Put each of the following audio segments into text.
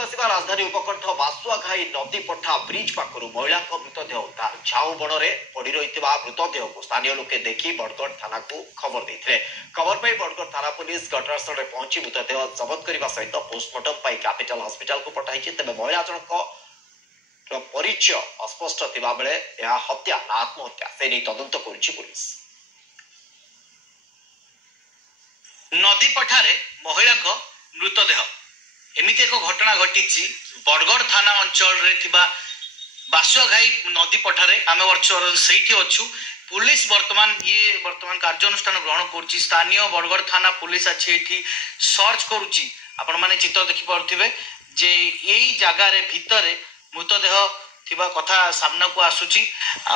आसवा राजधानी उपकंठ बासुआघाई नदी पठा ब्रिज पाखर महिला मृतदेह उद्धार झाऊ बण में पड़ रही मृतदेह को स्थानीय लोके देखी बड़गढ़ थाना को खबर देते खबर पाई बड़गढ़ थाना पुलिस घटनास्थल में पहुंची मृतदेह जबत करने सहित पोस्टमार्टम कैपिटल हॉस्पिटल को पठाई तेज महिला जनक परिचय अस्पष्ट थिबा बेले हत्या ना आत्महत्या से नहीं तदंत करुछि पुलिस। नदी पठारे महिला को मृतदेह एमती एक घटना घटी बड़गढ़ थाना अंचल बासुआघाई नदी पठारे आम से अच्छु पुलिस वर्तमान कार्यानुष्ठान ग्रहण कर स्थानीय बड़गढ़ थाना पुलिस अच्छी सर्च करुच्ची आपण मैंने चित्र देखिपे जे यही जगार भितर मृतदेह थिबा कथा सामना को आसुची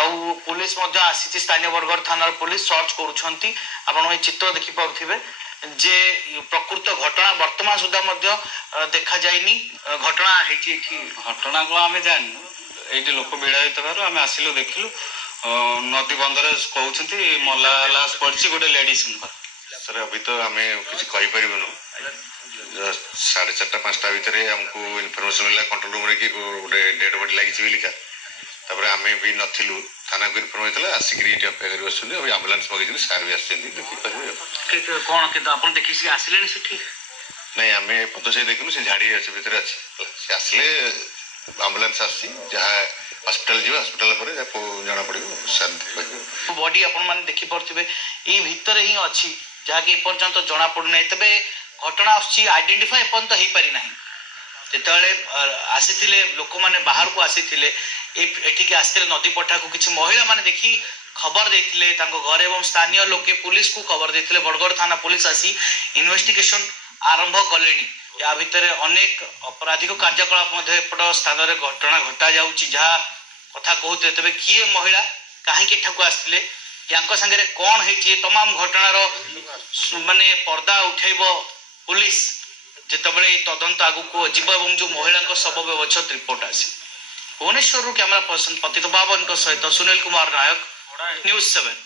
आउ पुलिस आसी स्थानीय बड़गढ़ थाना पुलिस सर्च करुछंती आपण चित्र देखिपे जे प्रकृत घटना वर्तमान सुधा देखा जाइनी घटना घटना को आम जान ये लोक विड़ायित आम आसिलु देखिलु नदी बंदर कहते मला लाश पड़ी गोटे लेडीज सर अभी तो आम किसी कहीपरूँ 4:30-5टा भितर आमको इनफर्मेशन मिला कंट्रोल रूम रे कि गोटे डेड बॉडी लगी तापर आम भी नथिलु थाना को इनफर्म होता आसिक अपेक्षा कर बस आम्बुलांस मगें सार भी आसपारे कौन कि देखी आसिले नहीं आम पद से देखु से झाड़ी अच्छे भितर अच्छे सी आसले आम्बुलांस आसी जहाँ हॉस्पिटल जी हॉस्पिटल जना पड़ो बॉडी आपण मैंने देखी पारे ये भितर ही अच्छी जहाँकि एपर्यंत जना पड़ना तेज घटना आइडेंटिफाई एपर्यंत हो पारि ना जिते आसी लोक मैंने बाहर को आसी एठिकी आसते नदी पठा को किसी महिला माने देखी खबर देते घरे और स्थानीय लोके पुलिस को खबर देते बड़गढ़ थाना पुलिस आसी इन्वेस्टिगेशन आरंभ कले या भितर अनेक अपराधिक कार्यकलाप एपट स्थान में घटना घटा जाऊँगी जहाँ कथा कहते तेज किए महिला कहीं आसते या सांगे कौन है तमाम घटनार माने पर्दा उठेब पुलिस जितेबाला तदंत आगू जीव और जो महिला शव व्यवच्छेद रिपोर्ट आसी भुवनेश्वर कैमरा पर्सन पतित बाबन सहित सुनील कुमार नायक न्यूज़ 7।